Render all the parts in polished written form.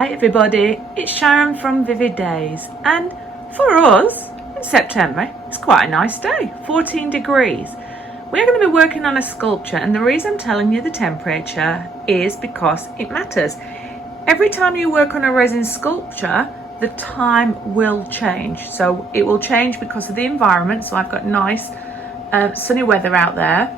Hi everybody, it's Sharon from Vivid Days, and for us in September it's quite a nice day, 14 degrees. We're going to be working on a sculpture, and the reason I'm telling you the temperature is because it matters. Every time you work on a resin sculpture, the time will change. So it will change because of the environment. So I've got nice sunny weather out there.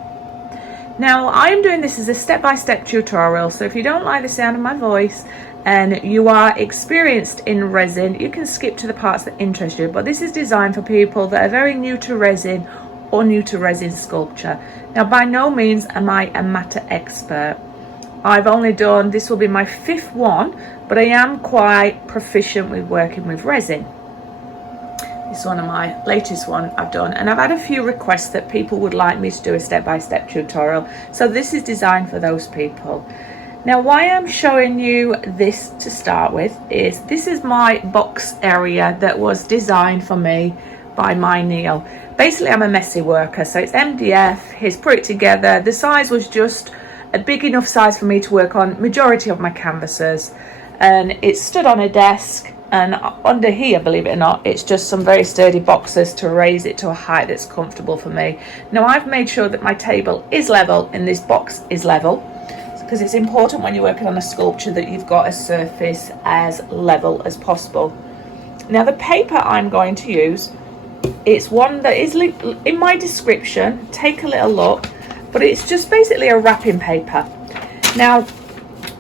Now I am doing this as a step-by-step tutorial, so if you don't like the sound of my voice and you are experienced in resin, you can skip to the parts that interest you, but this is designed for people that are very new to resin or new to resin sculpture. Now by no means am I a matter expert. I've only done, this will be my 5th one, but I am quite proficient with working with resin. This is one of my latest one I've done, and I've had a few requests that people would like me to do a step-by-step tutorial, so this is designed for those people. Now why I'm showing you this to start with is this is my box area that was designed for me by my Neil. Basically I'm a messy worker, so it's MDF, he's put it together. The size was just a big enough size for me to work on majority of my canvases, and it stood on a desk, and under here, believe it or not, it's just some very sturdy boxes to raise it to a height that's comfortable for me. Now I've made sure that my table is level and this box is level, because it's important when you're working on a sculpture that you've got a surface as level as possible. Now the paper I'm going to use, it's one that is in my description, take a little look, but it's just basically a wrapping paper. Now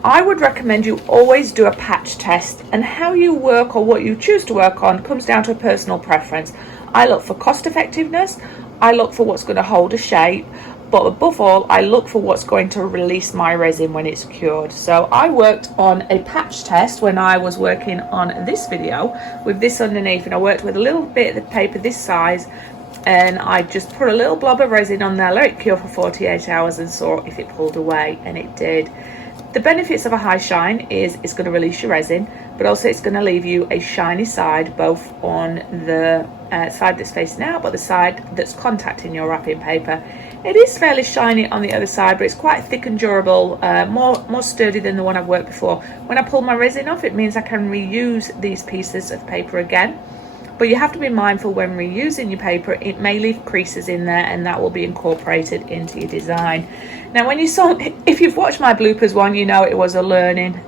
I would recommend you always do a patch test, and how you work or what you choose to work on comes down to a personal preference. I look for cost effectiveness, I look for what's going to hold a shape, but above all I look for what's going to release my resin when it's cured. So I worked on a patch test when I was working on this video with this underneath, and I worked with a little bit of the paper this size, and I just put a little blob of resin on there, let it cure for 48 hours and saw if it pulled away, and it did. The benefits of a high shine is it's going to release your resin, but also it's going to leave you a shiny side, both on the side that's facing out, but the side that's contacting your wrapping paper. It is fairly shiny on the other side, but it's quite thick and durable, more sturdy than the one I've worked before. When I pull my resin off, it means I can reuse these pieces of paper again. But you have to be mindful when reusing your paper, it may leave creases in there, and that will be incorporated into your design. Now when you saw, if you've watched my bloopers one, you know it was a learning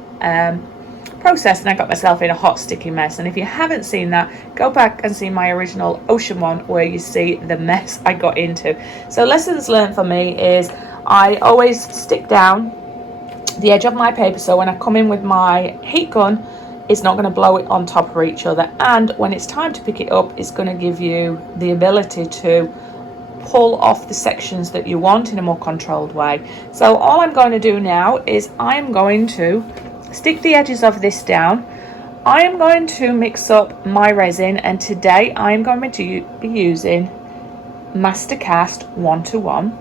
process, and I got myself in a hot sticky mess. And if you haven't seen that, go back and see my original ocean one where you see the mess I got into. So lessons learned for me is I always stick down the edge of my paper, so when I come in with my heat gun, it's not going to blow it on top of each other, and when it's time to pick it up, it's going to give you the ability to pull off the sections that you want in a more controlled way. So all I'm going to do now is I'm going to stick the edges of this down. I am going to mix up my resin, and today I am going to be using Mastercast 1:1.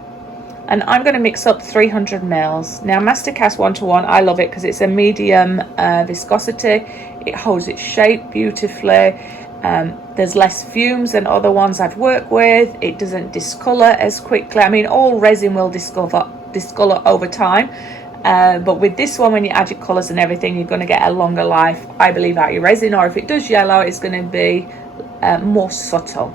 And I'm going to mix up 300 mils. Now Mastercast 1:1, I love it because it's a medium viscosity. It holds its shape beautifully. There's less fumes than other ones I've worked with. It doesn't discolor as quickly. I mean, all resin will discolor over time. But with this one, when you add your colours and everything, you're going to get a longer life, I believe, out your resin. Or if it does yellow, it's going to be more subtle.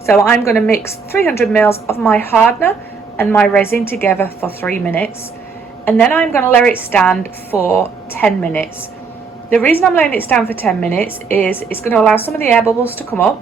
So I'm going to mix 300 mils of my hardener and my resin together for 3 minutes, and then I'm going to let it stand for 10 minutes. The reason I'm letting it stand for 10 minutes is it's going to allow some of the air bubbles to come up,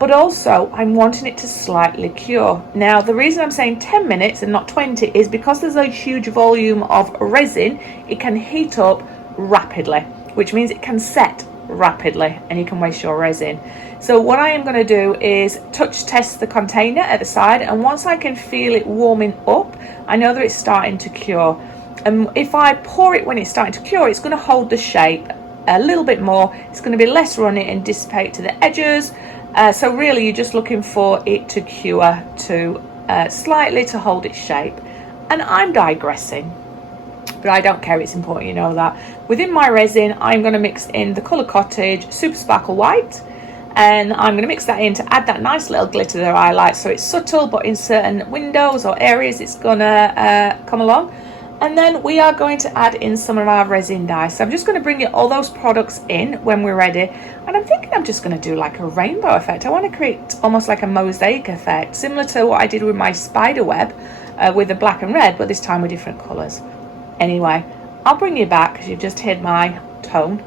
but also I'm wanting it to slightly cure. Now the reason I'm saying 10 minutes and not 20 is because there's a huge volume of resin, it can heat up rapidly, which means it can set rapidly and you can waste your resin. So what I am going to do is touch test the container at the side, and once I can feel it warming up, I know that it's starting to cure. And if I pour it when it's starting to cure, it's going to hold the shape a little bit more. It's going to be less runny and dissipate to the edges. So really you're just looking for it to cure to slightly to hold its shape. And I'm digressing, but I don't care, it's important you know that. Within my resin, I'm going to mix in the Colour Cottage Super Sparkle White, and I'm going to mix that in to add that nice little glitter that I like, so it's subtle, but in certain windows or areas it's going to come along. And then we are going to add in some of our resin dye. So I'm just going to bring all those products in when we're ready. And I'm thinking I'm just going to do like a rainbow effect. I want to create almost like a mosaic effect, similar to what I did with my spider web with the black and red, but this time with different colours. Anyway, I'll bring you back because you've just hid my tone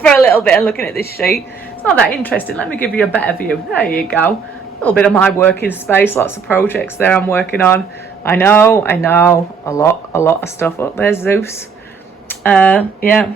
for a little bit and looking at this sheet. It's not that interesting. Let me give you a better view. There you go. A little bit of my working space, lots of projects there I'm working on. I know, a lot of stuff. Up there's Zeus. Yeah.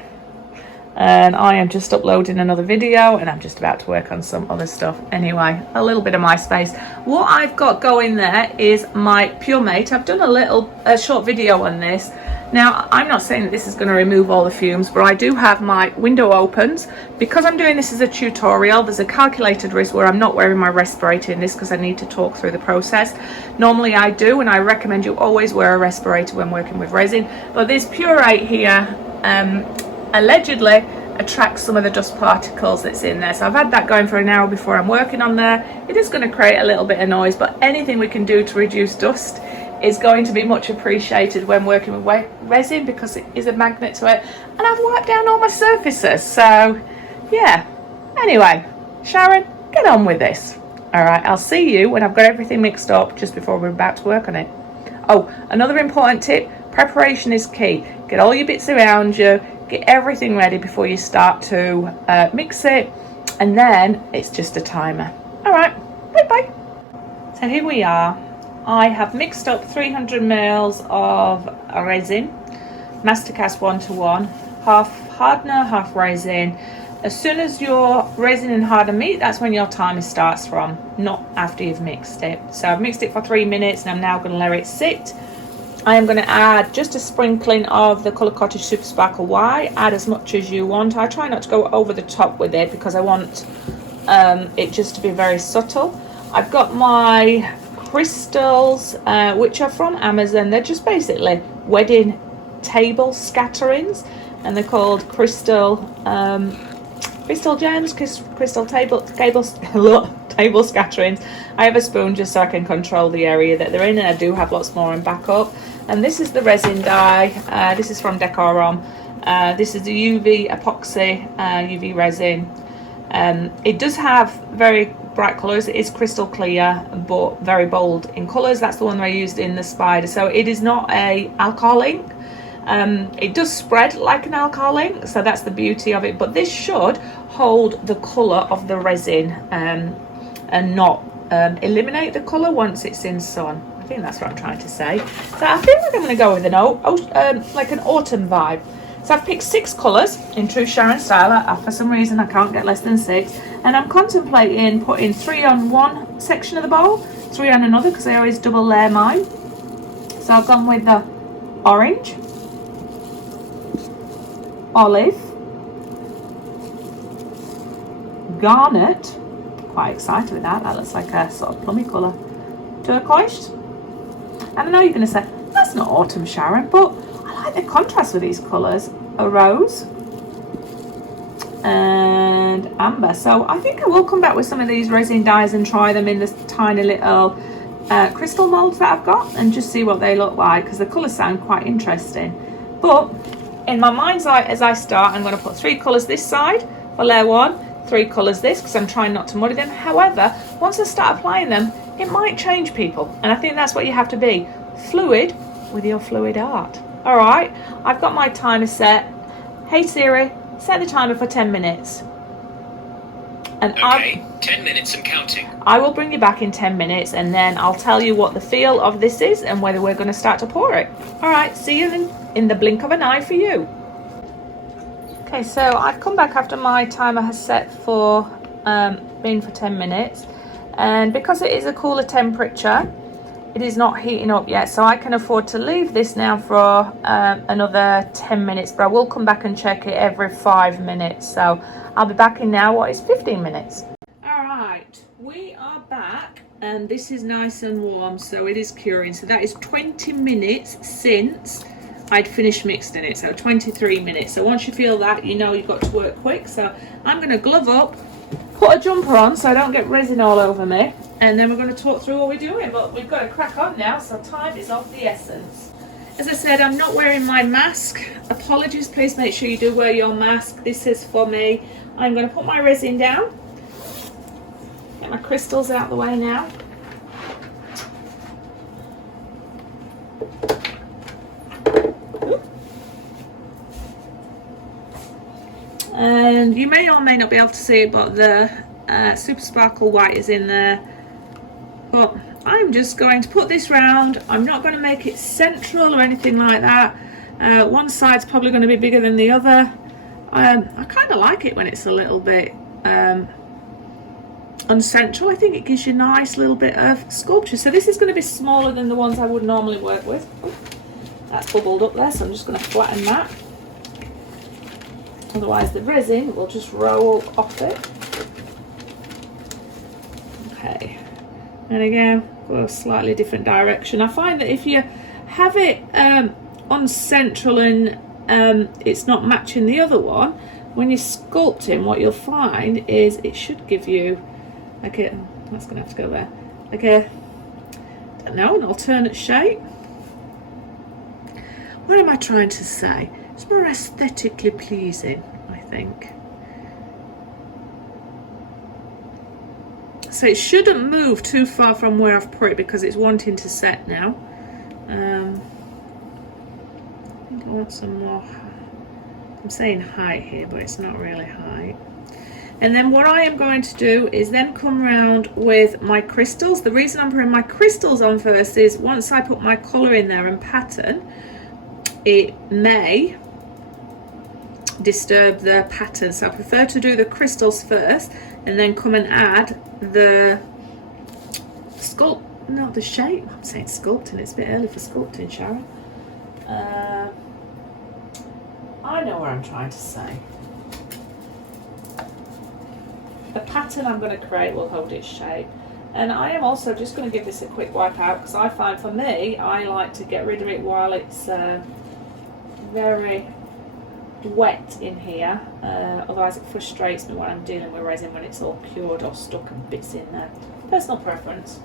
And I am just uploading another video and I'm just about to work on some other stuff. Anyway, a little bit of my space. What I've got going there is my Pure Mate. I've done a short video on this. Now, I'm not saying that this is going to remove all the fumes, but I do have my window opens. Because I'm doing this as a tutorial, there's a calculated risk where I'm not wearing my respirator in this because I need to talk through the process. Normally I do, and I recommend you always wear a respirator when working with resin. But this Purate here allegedly attracts some of the dust particles that's in there. So I've had that going for an hour before I'm working on there. It is going to create a little bit of noise, but anything we can do to reduce dust is going to be much appreciated when working with resin because it is a magnet to it. And I've wiped down all my surfaces, so yeah. Anyway, Sharon, get on with this. All right, I'll see you when I've got everything mixed up just before we're about to work on it. Oh, another important tip, preparation is key. Get all your bits around you, get everything ready before you start to mix it, and then it's just a timer. All right, bye-bye. So here we are. I have mixed up 300 mils of resin, Mastercast 1:1, half hardener, half resin. As soon as your resin and hardener meet, that's when your timer starts from, not after you've mixed it. So I've mixed it for 3 minutes and I'm now going to let it sit. I am going to add just a sprinkling of the Colour Cottage Super Sparkle White. Add as much as you want. I try not to go over the top with it because I want it just to be very subtle. I've got my crystals, which are from Amazon. They're just basically wedding table scatterings, and they're called crystal gems, crystal table scatterings. I have a spoon just so I can control the area that they're in, and I do have lots more in backup. And this is the resin dye. This is from Decorrom. This is the UV epoxy UV resin. It does have very bright colours. It is crystal clear but very bold in colours. That's the one that I used in the spider. So it is not a alcohol ink. It does spread like an alcohol ink, so that's the beauty of it, but this should hold the colour of the resin and not eliminate the colour once it's in sun. I think that's what I'm trying to say. So I feel like I'm going to go with like an autumn vibe. So I've picked 6 colours in true Sharon style. For some reason I can't get less than 6, and I'm contemplating putting 3 on one section of the bowl, 3 on another, because I always double layer mine. So I've gone with the orange, olive, garnet, quite excited with that looks like a sort of plummy colour, turquoise. And I know you're going to say, that's not autumn, Sharon, but I like the contrast with these colours. A rose and amber. So I think I will come back with some of these resin dyes and try them in this tiny little crystal moulds that I've got and just see what they look like, because the colours sound quite interesting. But in my mind's eye, as I start, I'm going to put 3 colours this side for layer 1, 3 colours this, because I'm trying not to muddy them. However, once I start applying them, it might change people, and I think that's what you have to be, fluid with your fluid art. All right, I've got my timer set. Hey Siri, set the timer for 10 minutes. And okay, 10 minutes and counting. I will bring you back in 10 minutes and then I'll tell you what the feel of this is and whether we're going to start to pour it. All right, see you in the blink of an eye for you. Okay, so I've come back after my timer has set for been for 10 minutes, and because it is a cooler temperature, it is not heating up yet, so I can afford to leave this now for another 10 minutes, but I will come back and check it every 5 minutes. So I'll be back in now, what is 15 minutes. All right, we are back and this is nice and warm, so it is curing. So that is 20 minutes since I'd finished mixing it, so 23 minutes. So once you feel that, you know you've got to work quick. So I'm going to glove up, put a jumper on so I don't get resin all over me, and then we're going to talk through what we're doing. But we've got to crack on now, so time is of the essence. As I said, I'm not wearing my mask. Apologies, please make sure you do wear your mask. This is for me. I'm going to put my resin down. Get my crystals out of the way now. And you may or may not be able to see it, but the Super Sparkle White is in there. But I'm just going to put this round. I'm not going to make it central or anything like that. One side's probably going to be bigger than the other. I kind of like it when it's a little bit uncentral. I think it gives you a nice little bit of sculpture. So this is going to be smaller than the ones I would normally work with. That's bubbled up there, so I'm just going to flatten that. Otherwise the resin will just roll off it. Okay. And again, go a slightly different direction. I find that if you have it uncentral and it's not matching the other one, when you're sculpting, what you'll find is it should give you like a, that's gonna have to go there, like a, I don't know, an alternate shape. What am I trying to say? It's more aesthetically pleasing, I think. So it shouldn't move too far from where I've put it because it's wanting to set now. I think I want some more, I'm saying height here, but it's not really height. And then what I am going to do is then come around with my crystals. The reason I'm putting my crystals on first is once I put my colour in there and pattern, it may disturb the pattern. So I prefer to do the crystals first and then come and add the not the shape. I'm saying sculpting, it's a bit early for sculpting, Sharon. I know what I'm trying to say. The pattern I'm going to create will hold its shape. And I am also just going to give this a quick wipe out because I find for me, I like to get rid of it while it's very wet in here. Otherwise it frustrates me when I'm dealing with resin when it's all cured or stuck and bits in there. Personal preference.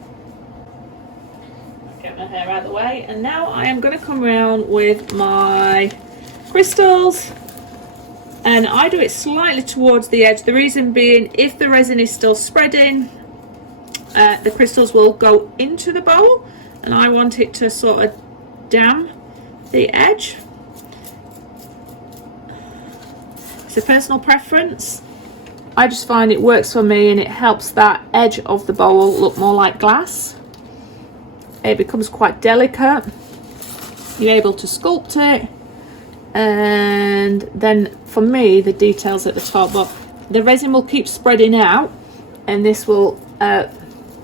Get my hair out of the way, and now I am going to come around with my crystals, and I do it slightly towards the edge. The reason being, if the resin is still spreading, the crystals will go into the bowl, and I want it to sort of dam the edge. It's a personal preference. I just find it works for me, and it helps that edge of the bowl look more like glass. It becomes quite delicate. You're able to sculpt it, and then for me the details at the top, but the resin will keep spreading out and this will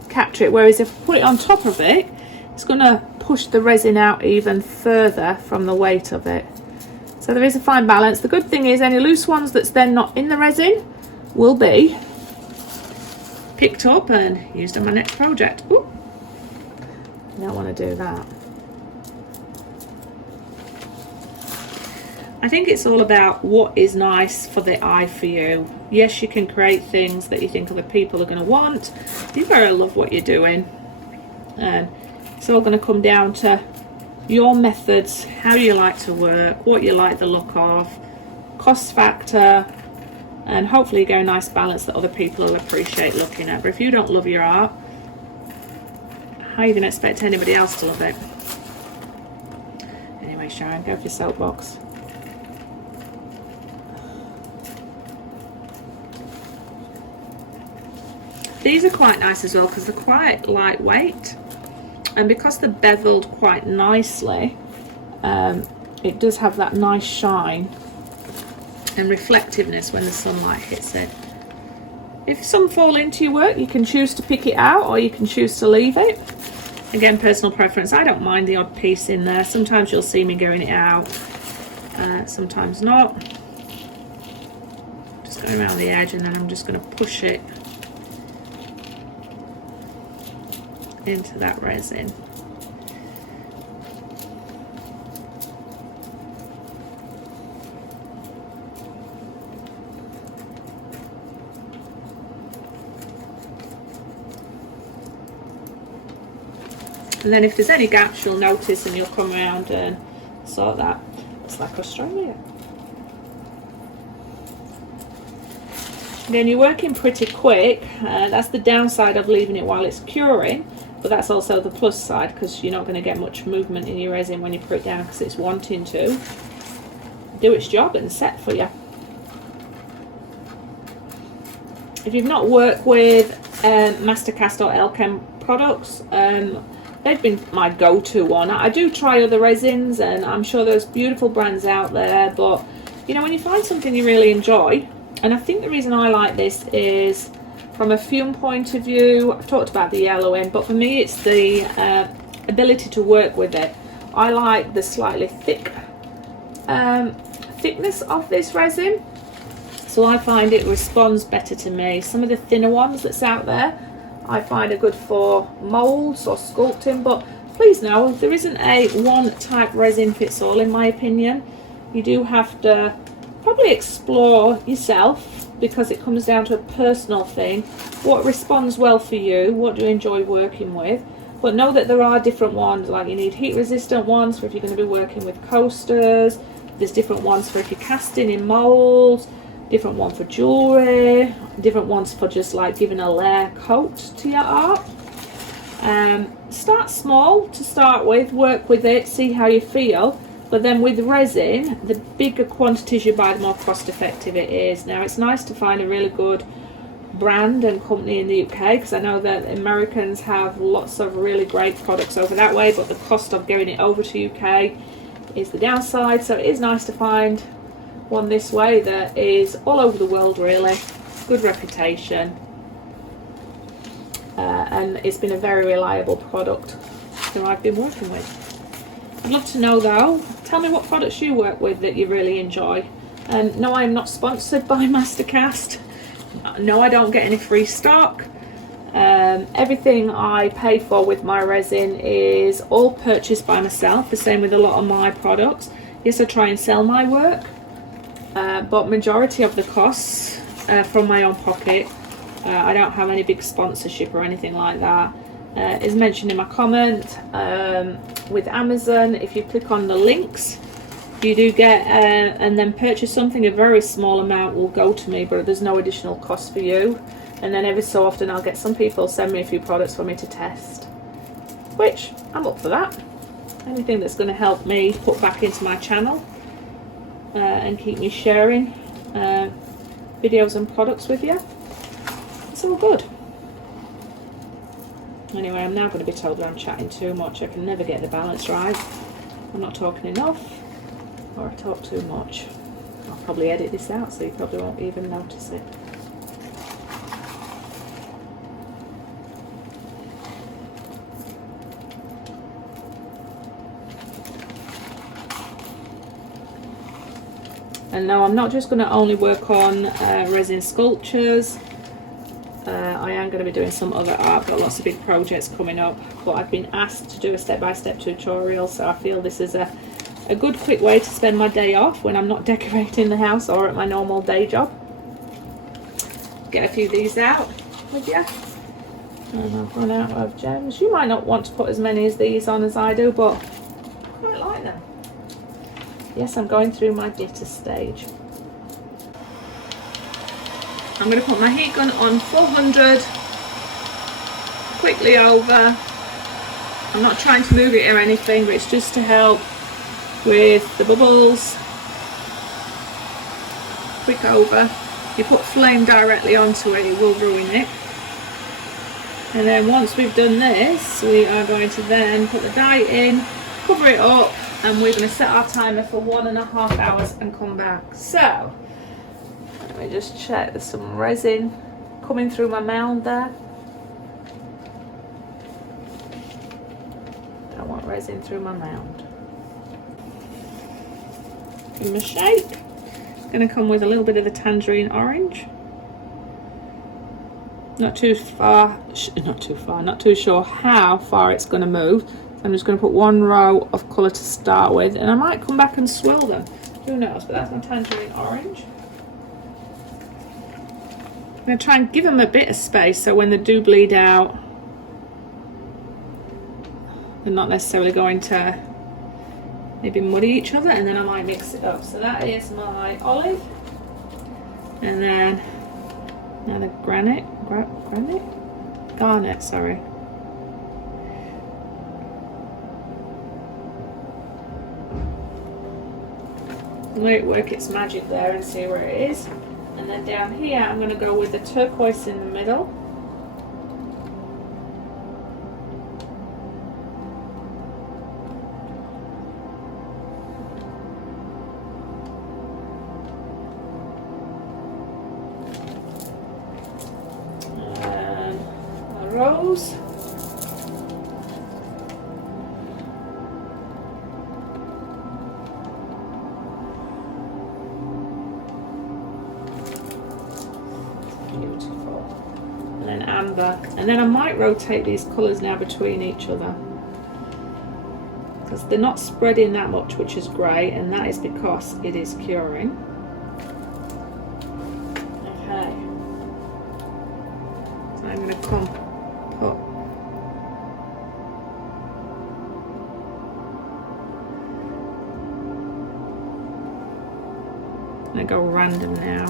capture it, whereas if I put it on top of it, it's going to push the resin out even further from the weight of it. So there is a fine balance. The good thing is any loose ones that's then not in the resin will be picked up and used on my next project. Ooh. I don't want to do that. I think it's all about what is nice for the eye for you. Yes, you can create things that you think other people are going to want. You've got to love what you're doing. And it's all going to come down to your methods, how you like to work, what you like the look of, cost factor, and hopefully you get a nice balance that other people will appreciate looking at. But if you don't love your art, how are you going to expect anybody else to love it? Anyway, Sharon, go for your soapbox. These are quite nice as well because they're quite lightweight, and because they're beveled quite nicely, it does have that nice shine and reflectiveness when the sunlight hits it. If some fall into your work, you can choose to pick it out or you can choose to leave it. Again, personal preference. I don't mind the odd piece in there. Sometimes you'll see me going it out, sometimes not. Just going around the edge, and then I'm just going to push it into that resin. And then if there's any gaps, you'll notice and you'll come around and sort that. It's like Australia. Then you're working pretty quick. That's the downside of leaving it while it's curing, but that's also the plus side, because you're not going to get much movement in your resin when you put it down, because it's wanting to do its job and set for you. If you've not worked with Mastercast or Elchem products, they've been my go-to one. I do try other resins, and I'm sure there's beautiful brands out there, but you know, when you find something you really enjoy, and I think the reason I like this is from a fume point of view. I've talked about the yellowing, but for me it's the ability to work with it. I like the slightly thick thickness of this resin, so I find it responds better to me. Some of the thinner ones that's out there I find are good for molds or sculpting, but please know there isn't a one type resin fits all in my opinion. You do have to probably explore yourself, because it comes down to a personal thing. What responds well for you, what do you enjoy working with? But know that there are different ones, like you need heat resistant ones for if you're going to be working with coasters. There's different ones for if you're casting in molds, different one for jewellery, different ones for just like giving a layer coat to your art. Start small to start with, work with it, see how you feel. But then with resin, the bigger quantities you buy, the more cost effective it is. Now it's nice to find a really good brand and company in the UK, because I know that Americans have lots of really great products over that way, but the cost of getting it over to UK is the downside. So it is nice to find one this way that is all over the world really, good reputation, and it's been a very reliable product that I've been working with. I'd love to know though, tell me what products you work with that you really enjoy. And no, I am not sponsored by Mastercast. No, I don't get any free stock. Everything I pay for with my resin is all purchased by myself, the same with a lot of my products. Yes, I try and sell my work, but majority of the costs from my own pocket. I don't have any big sponsorship or anything like that. As mentioned in my comment, with Amazon, if you click on the links, you do get and then purchase something, a very small amount will go to me, but there's no additional cost for you. And then every so often I'll get some people send me a few products for me to test, which I'm up for that. Anything that's going to help me put back into my channel and keep me sharing videos and products with you, it's all good. Anyway, I'm now going to be told that I'm chatting too much. I can never get the balance right. I'm not talking enough, or I talk too much. I'll probably edit this out so you probably won't even notice it. And now I'm not just going to only work on Resin Sculptures. I am going to be doing some other art. I've got lots of big projects coming up, but I've been asked to do a step-by-step tutorial, so I feel this is a good quick way to spend my day off when I'm not decorating the house or at my normal day job. Get a few of these out with you. And I've run out of gems. You might not want to put as many as these on as I do, but I quite like them. Yes, I'm going through my glitter stage. I'm going to put my heat gun on 400, quickly over. I'm not trying to move it or anything, but it's just to help with the bubbles. Quick over. You put flame directly onto it, it will ruin it. And then once we've done this, we are going to then put the dye in, cover it up, and we're going to set our timer for 1.5 hours and come back. So let me just check, there's some resin coming through my mound there. Don't want resin through my mound. Give them a shake. It's going to come with a little bit of the tangerine orange. Not too sure how far it's going to move. I'm just going to put one row of colour to start with, and I might come back and swirl them. Who knows? But that's my tangerine orange. I'm going to try and give them a bit of space so when they do bleed out, they're not necessarily going to maybe muddy each other, and then I might mix it up. So that is my olive, and then another garnet, sorry. Let it work its magic there and see where it is. And then down here I'm going to go with the turquoise in the middle. And a rose. And then I might rotate these colours now between each other, because they're not spreading that much, which is great, and that is because it is curing. Okay, so I'm going to come put I'm going to go random now.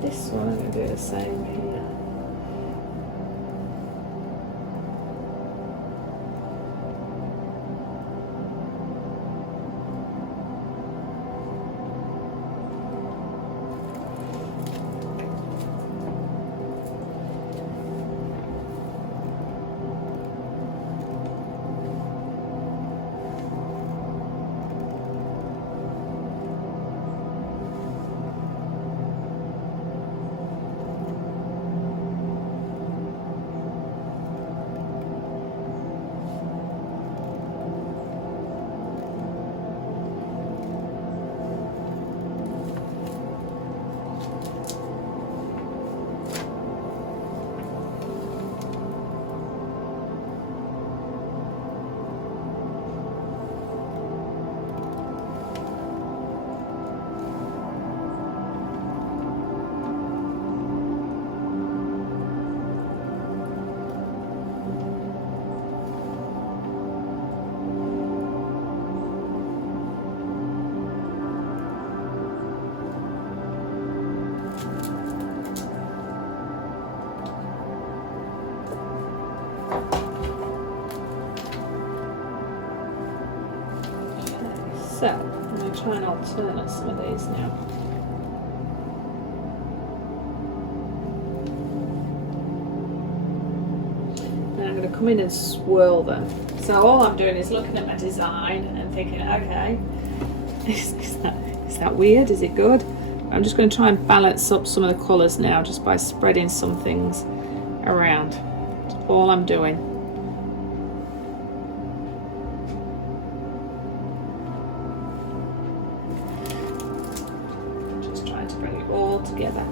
This one I'm going to do the same here. So, I'm going to try and alternate some of these now. And I'm going to come in and swirl them. So all I'm doing is looking at my design and thinking, okay, is that weird? Is it good? I'm just going to try and balance up some of the colours now just by spreading some things around. That's all I'm doing. Together.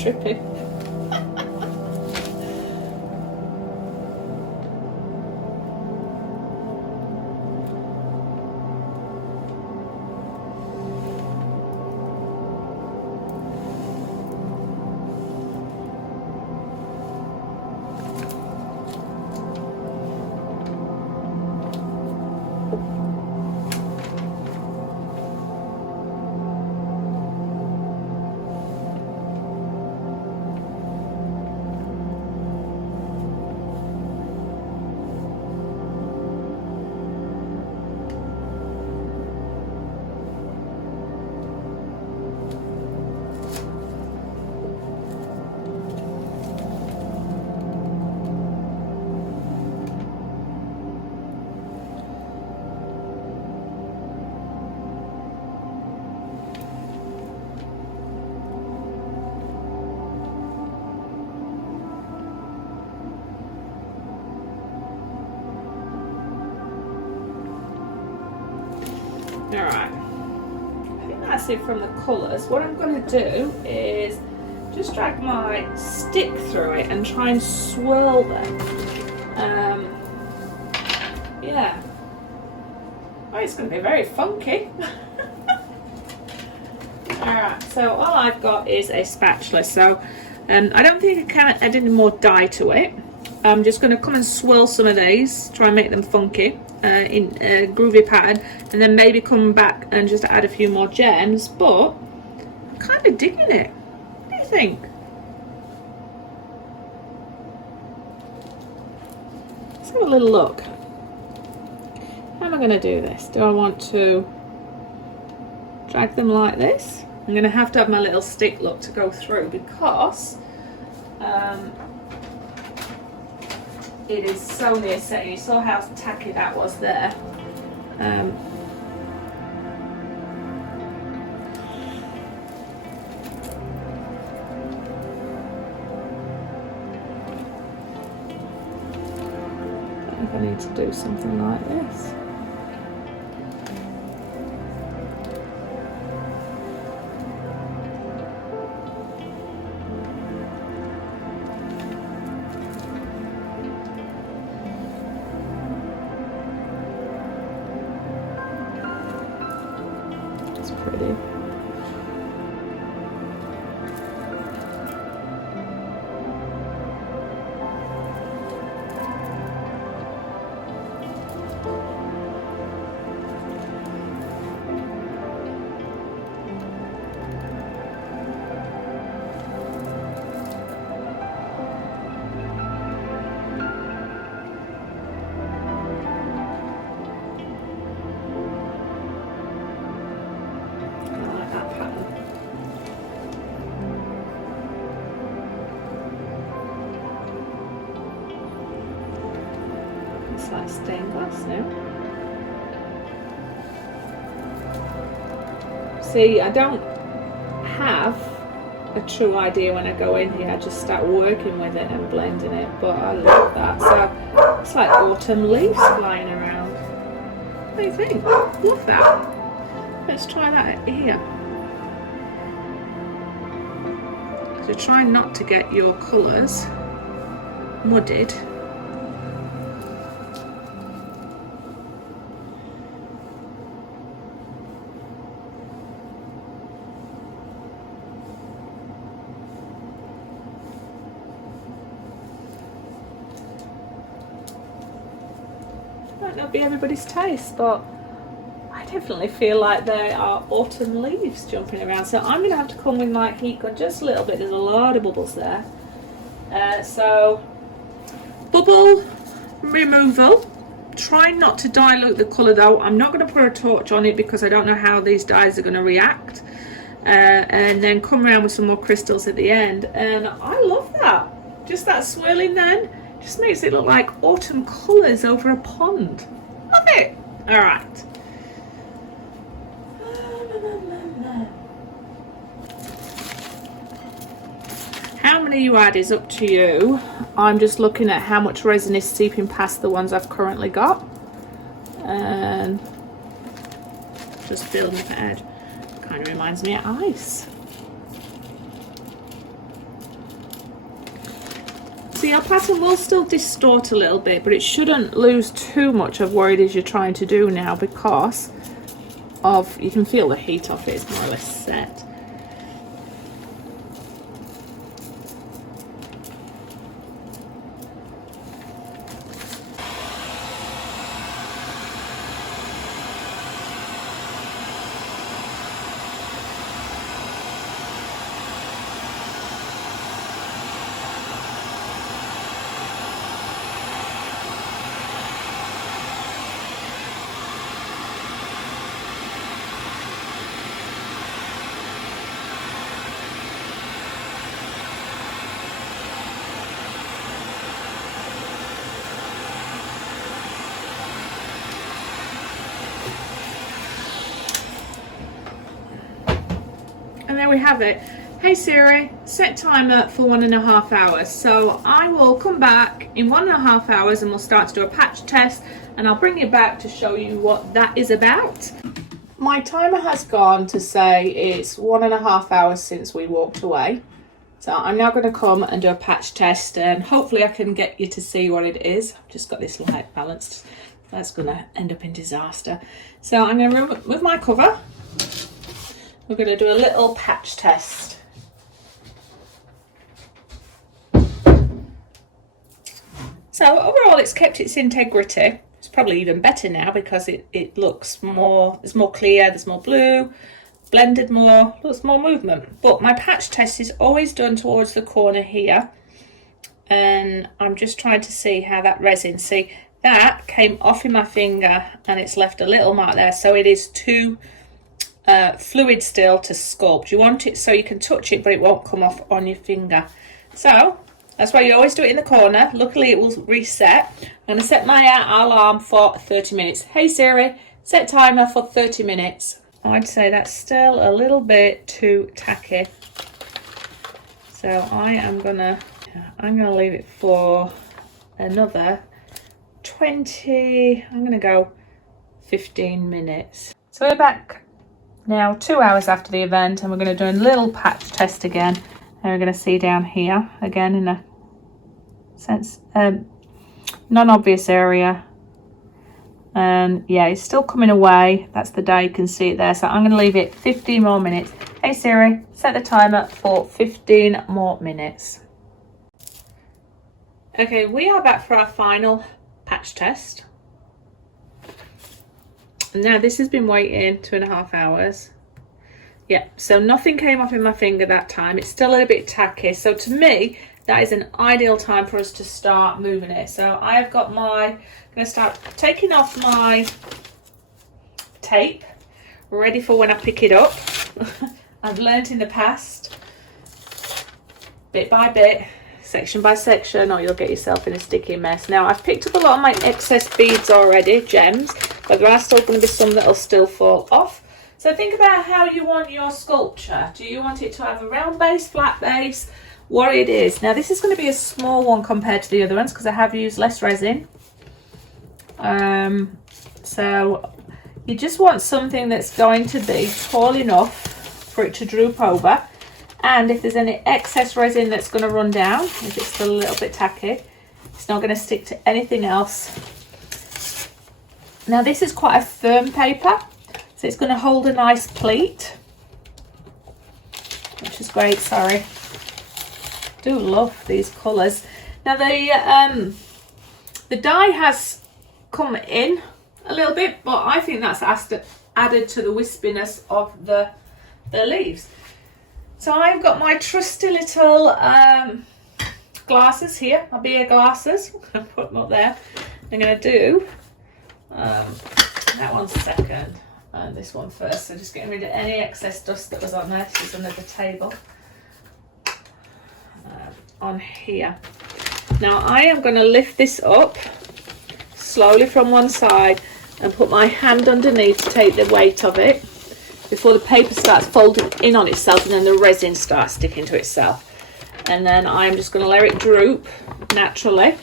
trippy. Alright, I think that's it from the colours. What I'm going to do is just drag my stick through it and try and swirl them. Yeah. Oh, it's going to be very funky. Alright, so all I've got is a spatula, so I don't think I can add any more dye to it. I'm just going to come and swirl some of these, try and make them funky in a groovy pattern, and then maybe come back and just add a few more gems. But I'm kind of digging it. What do you think? Let's have a little look. How am I going to do this? Do I want to drag them like this? I'm going to have my little stick look to go through, because it is so near setting. You saw how tacky that was there. I think I need to do something like this. Pretty. Like stained glass now. See, I don't have a true idea when I go in here. I just start working with it and blending it, but I love that. So it's like autumn leaves flying around. What do you think? Love that. Let's try that here. So try not to get your colours muddied. Might not be everybody's taste, but I definitely feel like there are autumn leaves jumping around. So I'm going to have to come with my heat gun just a little bit. There's a lot of bubbles there. So bubble removal. Try not to dilute the colour though. I'm not going to put a torch on it because I don't know how these dyes are going to react. And then come around with some more crystals at the end. And I love that. Just that swirling then. Just makes it look like autumn colours over a pond. Love it. All right. How many you add is up to you. I'm just looking at how much resin is seeping past the ones I've currently got. And just building up the edge. Kind of reminds me of ice. ideal pattern will still distort a little bit, but it shouldn't lose too much of what it is you're trying to do now, because of, you can feel the heat off it, it's more or less set. And there we have it. Hey Siri, set timer for 1.5 hours. So I will come back in 1.5 hours and we'll start to do a patch test, and I'll bring you back to show you what that is about. My timer has gone to say it's 1.5 hours since we walked away. So I'm now going to come and do a patch test, and hopefully I can get you to see what it is. I've just got this light balanced. That's going to end up in disaster. So I'm going to remove my cover. We're going to do a little patch test. So overall it's kept its integrity. It's probably even better now because it looks more, it's more clear, there's more blue, blended more, looks more movement. But my patch test is always done towards the corner here. And I'm just trying to see how that resin, see that came off in my finger and it's left a little mark there. So it is too fluid still to sculpt. You want it so you can touch it but it won't come off on your finger. So that's why you always do it in the corner. Luckily it will reset. I'm going to set my alarm for 30 minutes. Hey Siri, set timer for 30 minutes. I'd say that's still a little bit too tacky. So I'm gonna leave it for another 20, I'm gonna go 15 minutes. So we're back now 2 hours after the event, and we're going to do a little patch test again, and we're going to see down here again in a sense non-obvious area, and yeah, it's still coming away. That's the dye, you can see it there. So I'm going to leave it 15 more minutes. Hey Siri, set the timer for 15 more minutes. Okay, we are back for our final patch test. Now this has been waiting 2.5 hours. Yeah, so nothing came off in my finger that time. It's still a little bit tacky. So to me, that is an ideal time for us to start moving it. So I've got I'm going to start taking off my tape, ready for when I pick it up. I've learnt in the past, bit by bit, section by section, or you'll get yourself in a sticky mess. Now I've picked up a lot of my excess beads already, gems, but there are still going to be some that will still fall off. So think about how you want your sculpture. Do you want it to have a round base, flat base, what it is? Now this is going to be a small one compared to the other ones because I have used less resin. So you just want something that's going to be tall enough for it to droop over. And if there's any excess resin that's going to run down, if it's still a little bit tacky, it's not going to stick to anything else. Now this is quite a firm paper, so it's going to hold a nice pleat, which is great. Sorry, I do love these colours. Now the dye has come in a little bit, but I think that's added to the wispiness of the leaves. So I've got my trusty little glasses here, my beer glasses. I'm going to put them up there. I'm going to do that one second and this one first. So just getting rid of any excess dust that was on there. This is under the table on here. Now I am going to lift this up slowly from one side and put my hand underneath to take the weight of it before the paper starts folding in on itself and then the resin starts sticking to itself. And then I'm just going to let it droop naturally,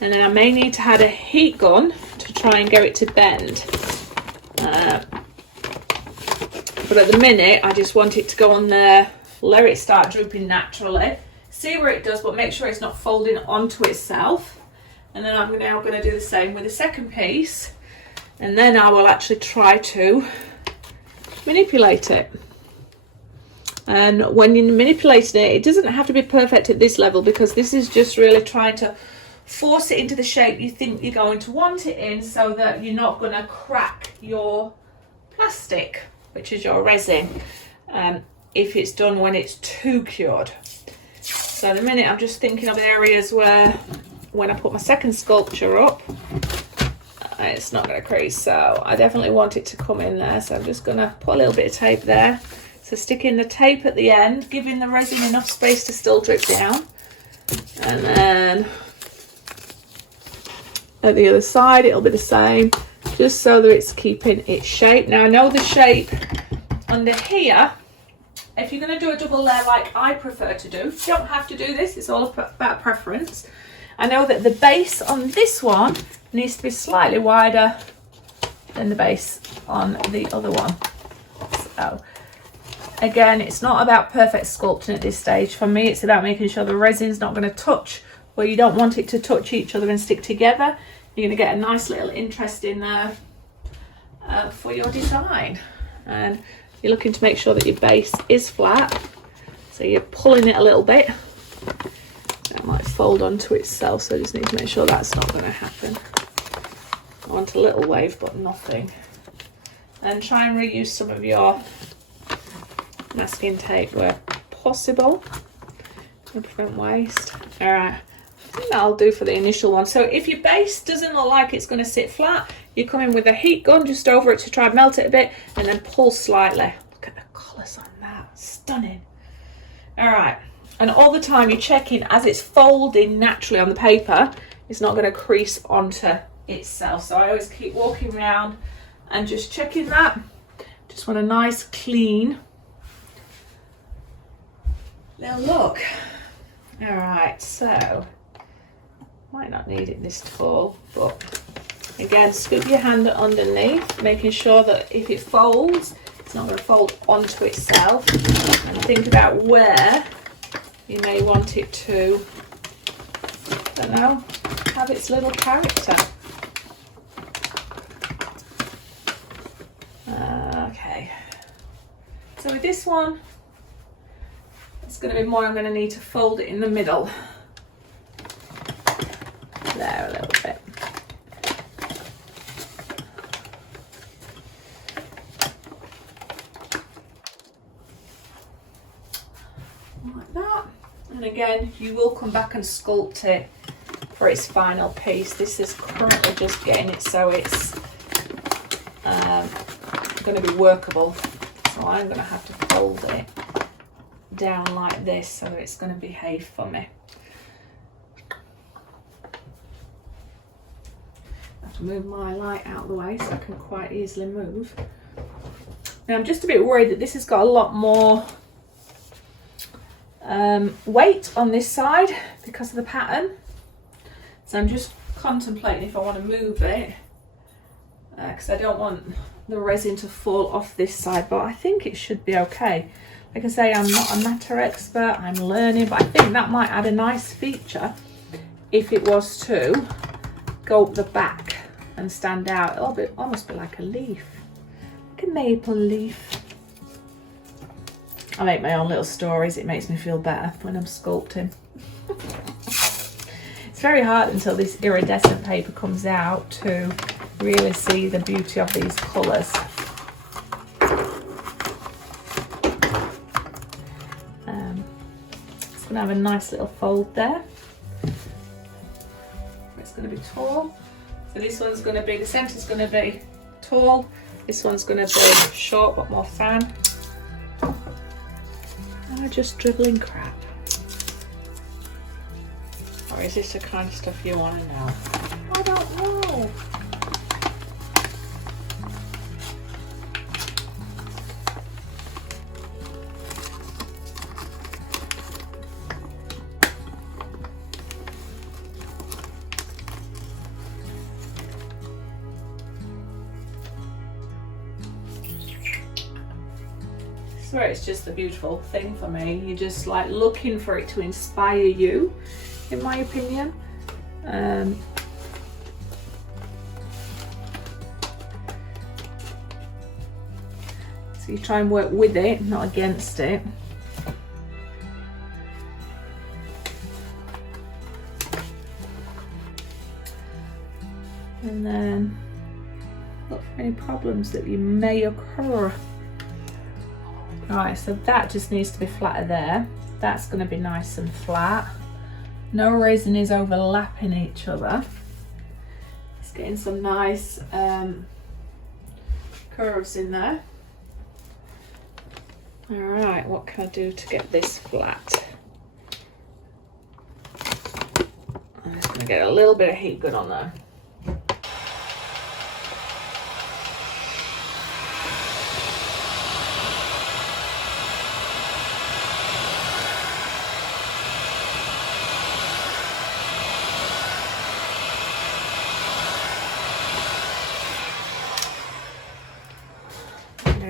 and then I may need to add a heat gun to try and get it to bend. But at the minute I just want it to go on there, let it start drooping naturally, See where it does, but make sure it's not folding onto itself. And then I'm now going to do the same with the second piece, and then I will actually try to manipulate it. And when you're manipulating it, it doesn't have to be perfect at this level, because this is just really trying to force it into the shape you think you're going to want it in, so that you're not going to crack your plastic, which is your resin, if it's done when it's too cured. So at the minute I'm just thinking of areas where when I put my second sculpture up, it's not going to crease, so I definitely want it to come in there. So I'm just going to put a little bit of tape there. So sticking the tape at the end, giving the resin enough space to still drip down. And then at the other side it'll be the same, just so that it's keeping its shape. Now I know the shape under here, if you're going to do a double layer like I prefer to do, you don't have to do this, it's all about preference. I know that the base on this one needs to be slightly wider than the base on the other one. So again, it's not about perfect sculpting at this stage. For me, it's about making sure the resin's not going to touch where you don't want it to touch each other and stick together. You're going to get a nice little interest in there for your design. And you're looking to make sure that your base is flat, so you're pulling it a little bit. It might fold onto itself, so I just need to make sure that's not going to happen. I want a little wave, but nothing. And try and reuse some of your masking tape where possible to prevent waste. All right, I think that'll do for the initial one. So if your base doesn't look like it's going to sit flat, you come in with a heat gun just over it to try and melt it a bit, and then pull slightly. Look at the colours on that, stunning. All right, and all the time you're checking as it's folding naturally on the paper, it's not going to crease onto itself. So I always keep walking around and just checking that. Just want a nice clean little look. All right, so might not need it this tall, but again, scoop your hand underneath, making sure that if it folds, it's not going to fold onto itself. And think about where you may want it to, I don't know, have its little character. Okay, so with this one, it's going to be more, I'm going to need to fold it in the middle. There a little bit. Like that. And again, you will come back and sculpt it for its final piece. This is currently just getting it so it's going to be workable. So I'm going to have to fold it down like this so that it's going to behave for me. I have to move my light out of the way so I can quite easily move. Now I'm just a bit worried that this has got a lot more weight on this side because of the pattern. So I'm just contemplating if I want to move it, because I don't want the resin to fall off this side, but I think it should be okay. Like I say, I'm not a matter expert, I'm learning, but I think that might add a nice feature if it was to go up the back and stand out. It'll be almost be like a leaf, like a maple leaf. I make my own little stories, it makes me feel better when I'm sculpting. It's very hard until this iridescent paper comes out to really see the beauty of these colours. It's going to have a nice little fold there. It's going to be tall. So this one's going to be, the centre's going to be tall. This one's going to be short but more fan. Am I just dribbling crap? Or is this the kind of stuff you want to know? I don't know. So it's just a beautiful thing for me. You're just like looking for it to inspire you, in my opinion. So you try and work with it, not against it. And then look for any problems that you may occur. Right, so that just needs to be flatter there. That's going to be nice and flat. No resin is overlapping each other. It's getting some nice curves in there. All right, what can I do to get this flat? I'm just going to get a little bit of heat gun on there.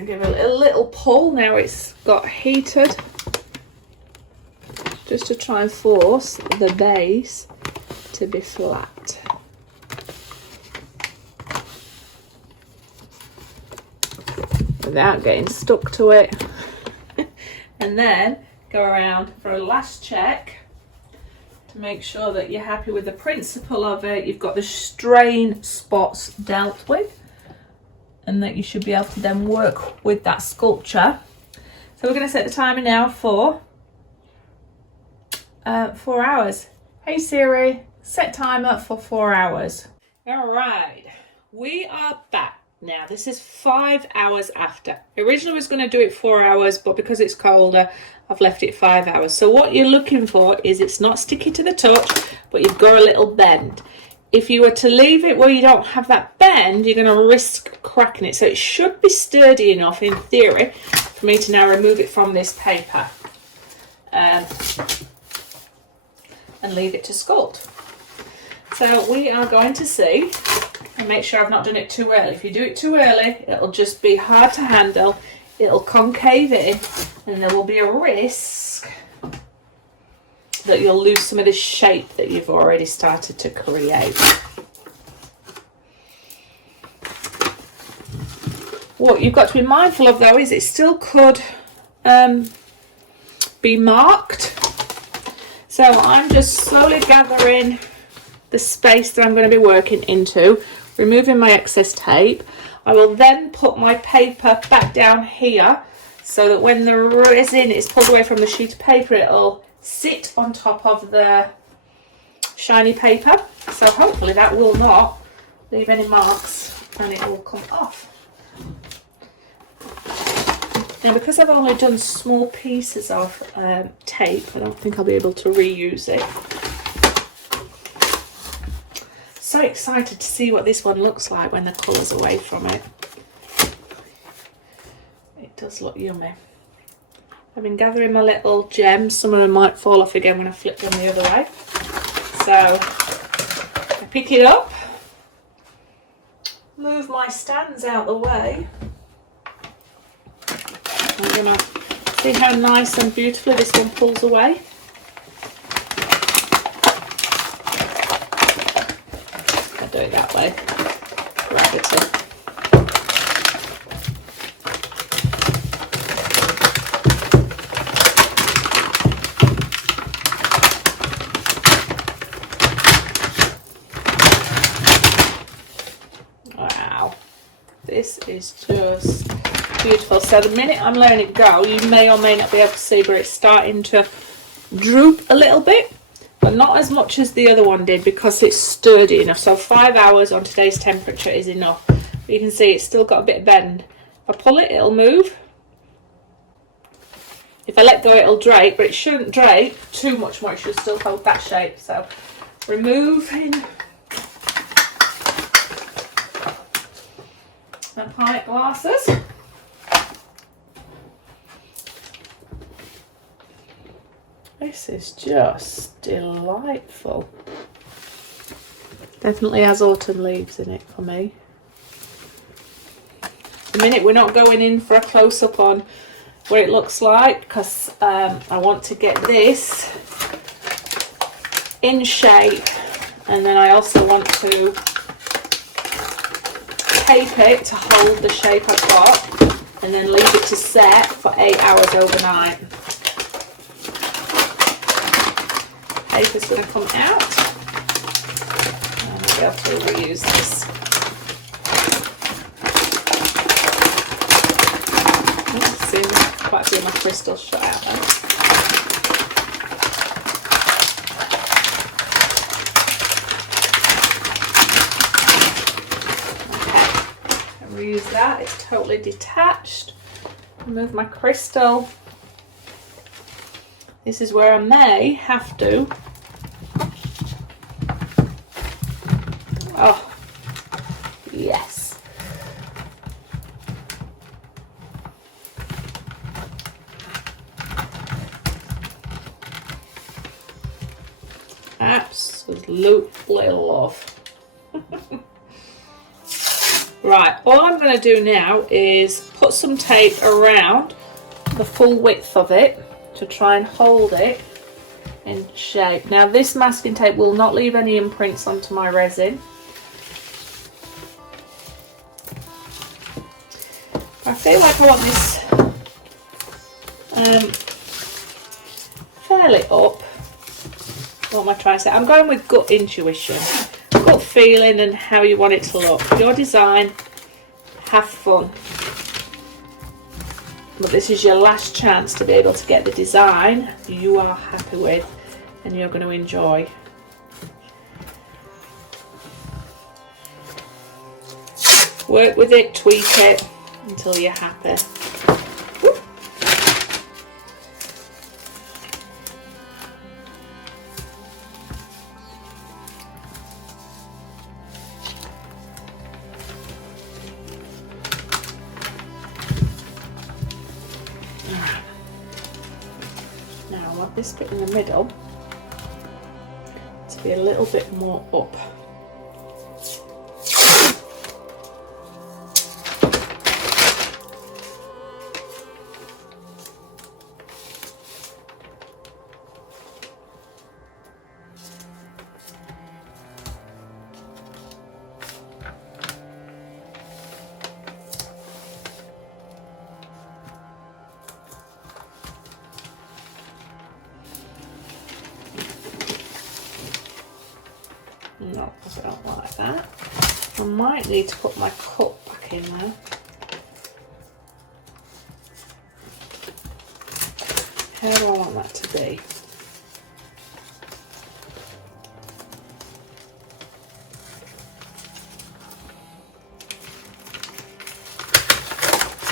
Give it a little pull now it's got heated, just to try and force the base to be flat. Without getting stuck to it. And then go around for a last check to make sure that you're happy with the principle of it. You've got the strain spots dealt with, and that you should be able to then work with that sculpture. So we're going to set the timer now for 4 hours. Hey Siri, set timer for 4 hours. All right, we are back now. This is 5 hours after. Originally I was going to do it 4 hours, but because it's colder, I've left it 5 hours. So what you're looking for is it's not sticky to the touch, but you've got a little bend. If you were to leave it where you don't have that bend, you're going to risk cracking it. So it should be sturdy enough, in theory, for me to now remove it from this paper and leave it to sculpt. So we are going to see, and make sure I've not done it too early. If you do it too early, it'll just be hard to handle. It'll concave in, and there will be a risk that you'll lose some of this shape that you've already started to create. What you've got to be mindful of though is it still could be marked. So I'm just slowly gathering the space that I'm going to be working into, removing my excess tape. I will then put my paper back down here so that when the resin is pulled away from the sheet of paper, it'll sit on top of the shiny paper. So hopefully that will not leave any marks and it will come off. Now because I've only done small pieces of tape, I don't think I'll be able to reuse it. So excited to see what this one looks like when the colour's away from it. It does look yummy. I've been gathering my little gems. Some of them might fall off again when I flip them the other way. So I pick it up, move my stands out the way. I'm going to see how nice and beautifully this one pulls away. I'll do it that way. Gravity. This is just beautiful. So the minute I'm letting it go, you may or may not be able to see, but it's starting to droop a little bit, but not as much as the other one did because it's sturdy enough. So 5 hours on today's temperature is enough. But you can see it's still got a bit of bend. If I pull it, it'll move. If I let go, it'll drape, but it shouldn't drape too much more. It should still hold that shape. So removing the pint glasses. This is just delightful. Definitely has autumn leaves in it for me. The minute we're not going in for a close-up on what it looks like, because I want to get this in shape, and then I also want to tape it to hold the shape I've got, and then leave it to set for 8 hours overnight. Paper's going to come out, and I'll be able to reuse this. See, quite a few of my crystals shot out there. Reuse that, it's totally detached. Remove my crystal. This is where I may have to. Oh, yes. Absolutely love. Right, all I'm going to do now is put some tape around the full width of it to try and hold it in shape. Now this masking tape will not leave any imprints onto my resin. I feel like I want this fairly up. What am I trying to say? I'm going with gut intuition. Gut feeling and how you want it to look. Your design, have fun. But this is your last chance to be able to get the design you are happy with and you're going to enjoy. Work with it, tweak it until you're happy. Woo. Now I want this bit in the middle to be a little bit more up. No, I don't like that. I might need to put my cup back in there. How do I want that to be?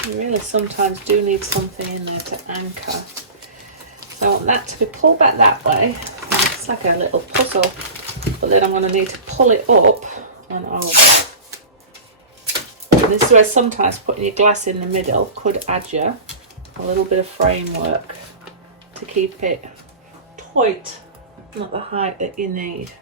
You really sometimes do need something in there to anchor. So I want that to be pulled back that way. It's like a little puzzle. But then I'm going to need to pull it up and over. And this is where sometimes putting your glass in the middle could add you a little bit of framework to keep it tight, not the height that you need.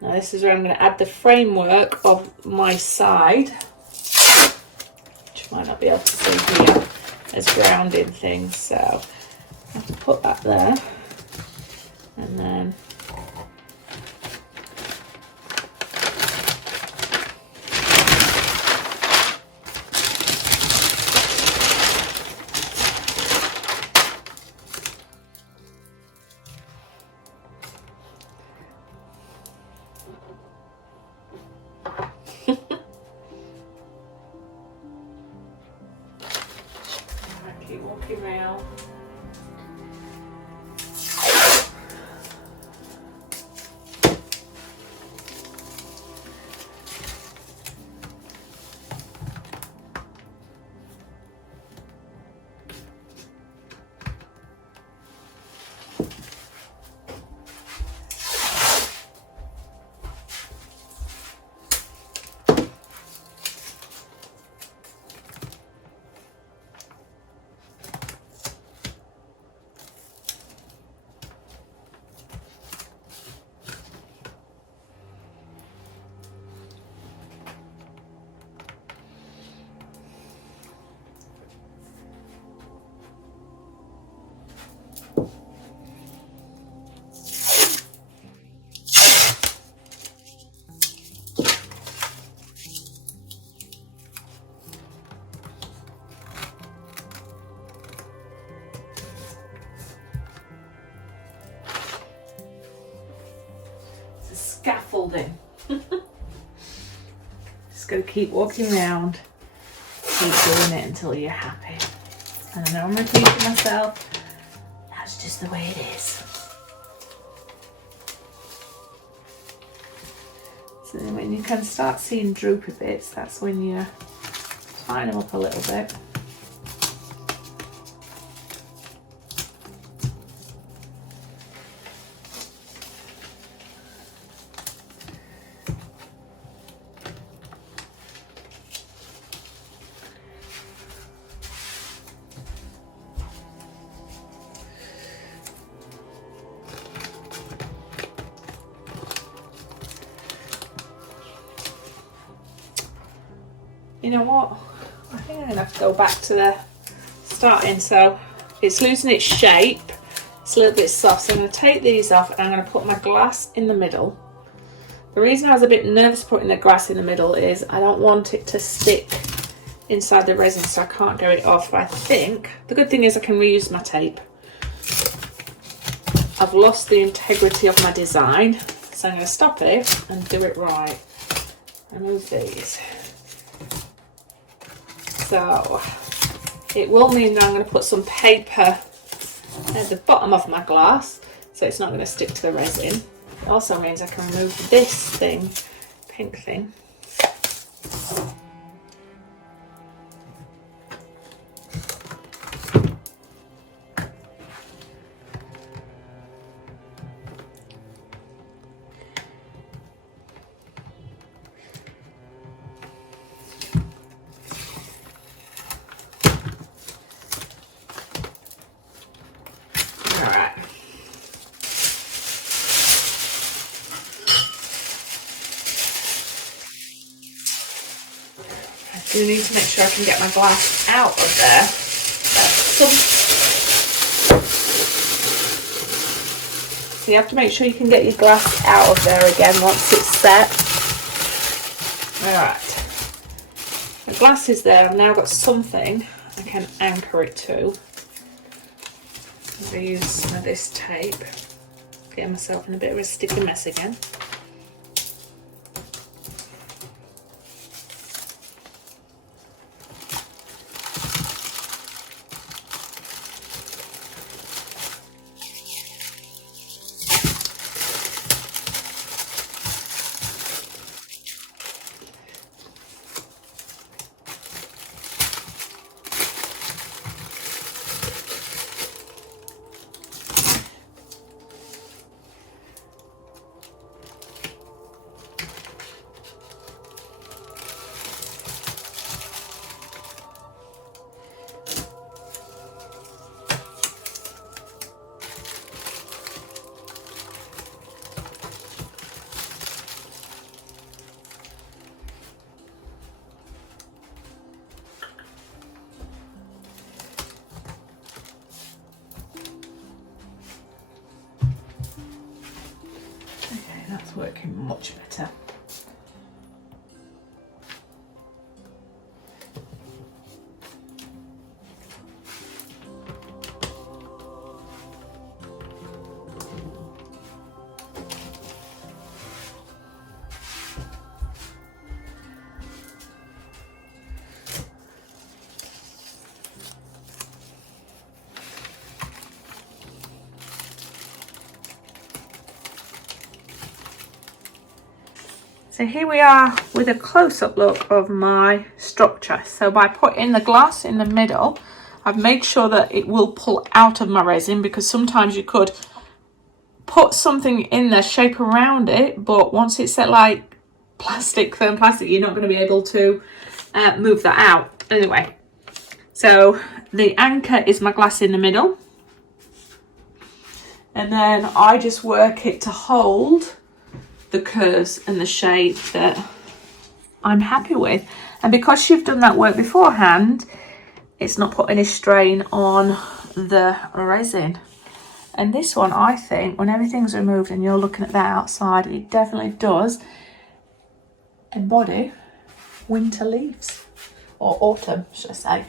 Now this is where I'm going to add the framework of my side, which you might not be able to see here, as grounding things. So I have to put that there, and then keep walking around. scaffolding. Just gotta keep walking around, keep doing it until you're happy. And I know I'm repeating myself, that's just the way it is. So then when you can start seeing droopy bits, that's when you tighten them up a little bit. You know what? I think I'm going to have to go back to the starting. So it's losing its shape. It's a little bit soft. So I'm going to take these off and I'm going to put my glass in the middle. The reason I was a bit nervous putting the glass in the middle is I don't want it to stick inside the resin, so I can't get it off. But I think the good thing is I can reuse my tape. I've lost the integrity of my design, so I'm going to stop it and do it right. And move these. So it will mean that I'm going to put some paper at the bottom of my glass so it's not going to stick to the resin. It also means I can remove this thing, pink thing. I do need to make sure I can get my glass out of there. So you have to make sure you can get your glass out of there again once it's set. Alright. The glass is there. I've now got something I can anchor it to. I'm going to use some of this tape. Get myself in a bit of a sticky mess again. That's working much better. So here we are with a close-up look of my structure. So by putting the glass in the middle, I've made sure that it will pull out of my resin, because sometimes you could put something in there, shape around it, but once it's set like plastic, firm plastic, you're not going to be able to move that out. Anyway, so the anchor is my glass in the middle. And then I just work it to hold the curves and the shape that I'm happy with. And because you've done that work beforehand, it's not put any strain on the resin. And this one, I think, when everything's removed and you're looking at that outside, it definitely does embody winter leaves, or autumn, should I say.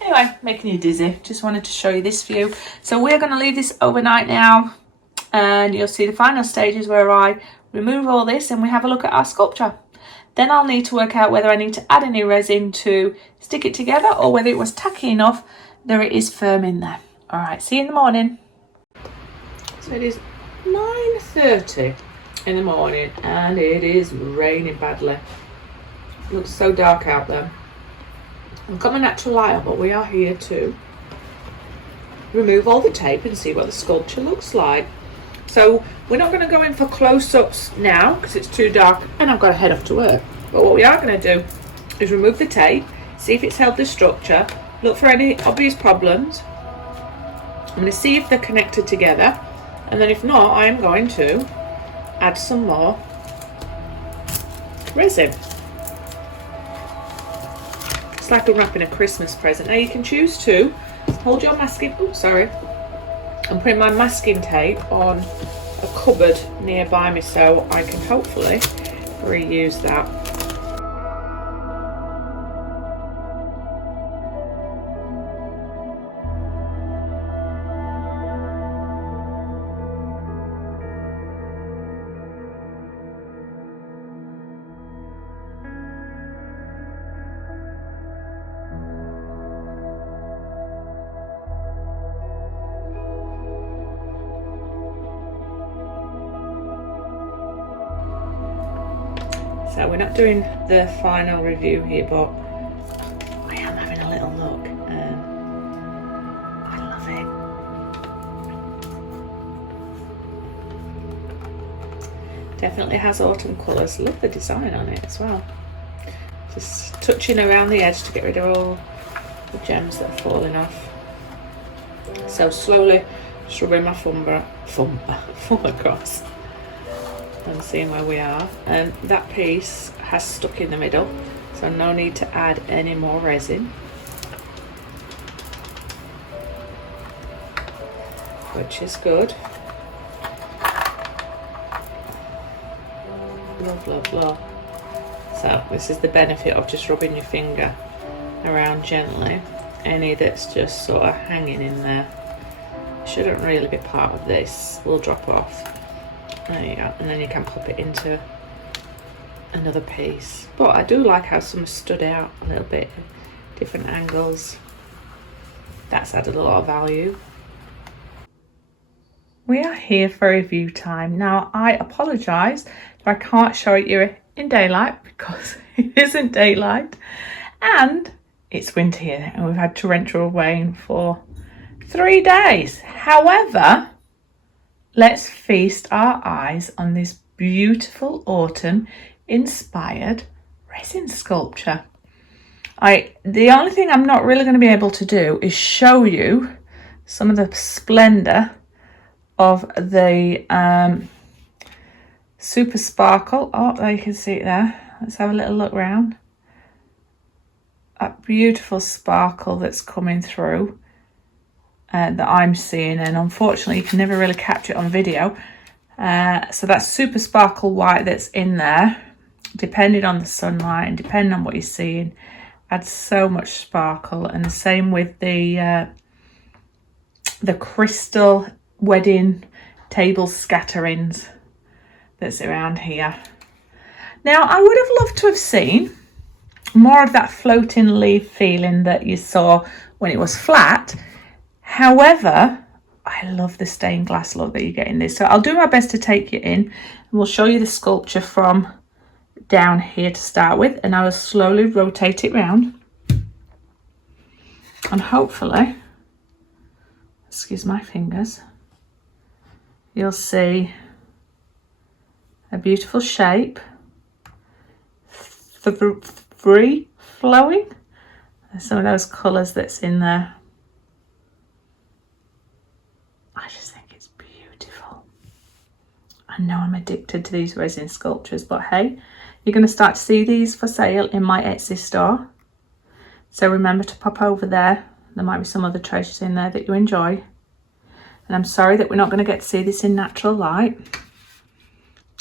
Anyway, making you dizzy. Just wanted to show you this view. So we're going to leave this overnight now, and you'll see the final stages where I remove all this and we have a look at our sculpture. Then I'll need to work out whether I need to add any resin to stick it together or whether it was tacky enough that it is firm in there. All right, see you in the morning. So it is 9:30 in the morning and it is raining badly. It looks so dark out there. I've got my natural light on, but we are here to remove all the tape and see what the sculpture looks like. So we're not going to go in for close-ups now because it's too dark and I've got to head off to work. But what we are going to do is remove the tape, see if it's held the structure, look for any obvious problems. I'm going to see if they're connected together, and then if not, I am going to add some more resin. It's like unwrapping a Christmas present. Now you can choose to hold your masking, I'm putting my masking tape on a cupboard nearby me so I can hopefully reuse that. So we're not doing the final review here, but I am having a little look and I love it. Definitely has autumn colours. Love the design on it as well. Just touching around the edge to get rid of all the gems that are falling off. So slowly just rubbing my thumb across and seeing where we are, and that piece has stuck in the middle, so no need to add any more resin, which is good. Love. So this is the benefit of just rubbing your finger around gently. Any that's just sort of hanging in there shouldn't really be part of this, will drop off. There you go, and then you can pop it into another piece. But I do like how some stood out a little bit, different angles. That's added a lot of value. We are here for review time. Now I apologise if I can't show it you in daylight because it isn't daylight and it's winter here and we've had torrential rain for 3 days. However, let's feast our eyes on this beautiful autumn inspired resin sculpture. The only thing I'm not really going to be able to do is show you some of the splendour of the super sparkle. Oh, there you can see it there. Let's have a little look round. That beautiful sparkle that's coming through. That I'm seeing, and unfortunately you can never really capture it on video, so that super sparkle white that's in there, depending on the sunlight and depending on what you're seeing, adds so much sparkle. And the same with the crystal wedding table scatterings that's around here. Now I would have loved to have seen more of that floating leaf feeling that you saw when it was flat. However, I love the stained glass look that you get in this. So I'll do my best to take you in and we'll show you the sculpture from down here to start with, and I will slowly rotate it round. And hopefully, excuse my fingers, you'll see a beautiful shape, free flowing. There's some of those colours that's in there. I just think it's beautiful. I know I'm addicted to these resin sculptures, but hey, you're going to start to see these for sale in my Etsy store. So remember to pop over there. There might be some other treasures in there that you enjoy. And I'm sorry that we're not going to get to see this in natural light.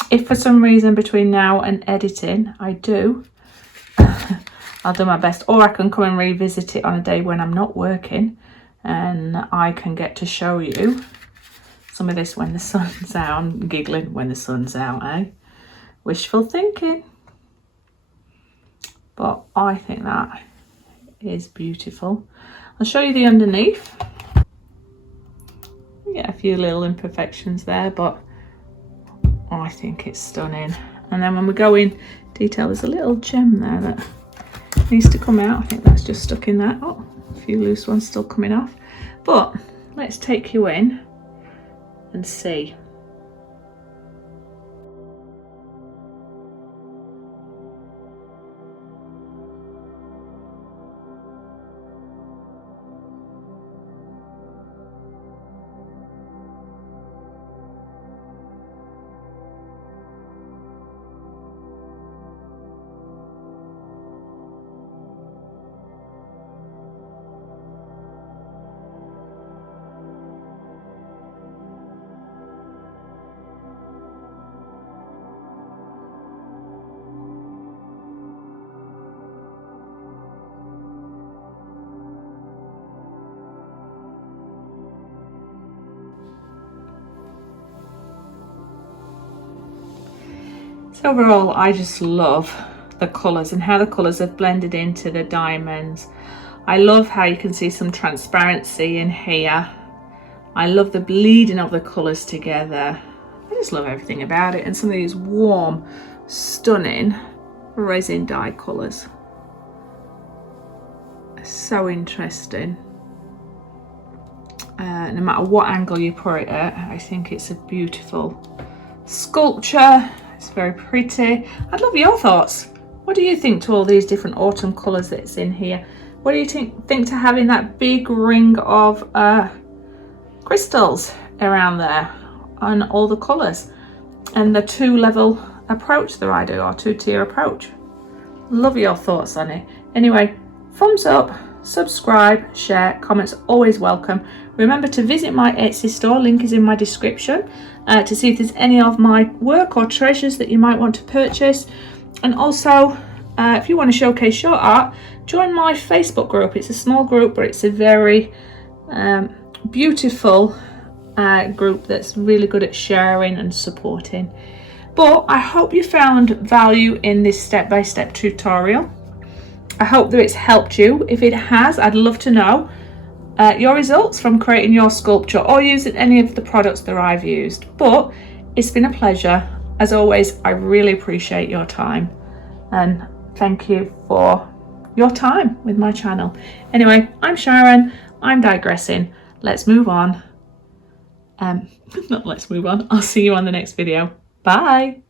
If for some reason between now and editing I do, I'll do my best. Or I can come and revisit it on a day when I'm not working and I can get to show you some of this when the sun's out. I'm giggling when the sun's out, eh? Wishful thinking. But I think that is beautiful. I'll show you the underneath. You get a few little imperfections there, but I think it's stunning. And then when we go in detail, there's a little gem there that needs to come out. I think that's just stuck in there. Oh, a few loose ones still coming off. But let's take you in and see. So overall, I just love the colours and how the colours have blended into the diamonds. I love how you can see some transparency in here. I love the bleeding of the colours together. I just love everything about it, and some of these warm, stunning resin dye colours. So interesting. No matter what angle you put it at, I think it's a beautiful sculpture. It's very pretty. I'd love your thoughts. What do you think to all these different autumn colours that's in here? What do you think to having that big ring of crystals around there and all the colours and the two-level approach that I do, or two-tier approach? Love your thoughts on it. Anyway, thumbs up, subscribe, share, comments always welcome. Remember to visit my Etsy store, link is in my description, to see if there's any of my work or treasures that you might want to purchase. And also, if you want to showcase your art, join my Facebook group. It's a small group, but it's a very beautiful group that's really good at sharing and supporting. But I hope you found value in this step-by-step tutorial. I hope that it's helped you. If it has, I'd love to know your results from creating your sculpture or using any of the products that I've used. But it's been a pleasure. As always, I really appreciate your time, and thank you for your time with my channel. Anyway, I'm Sharon. I'm digressing. Let's move on. Not let's move on. I'll see you on the next video. Bye.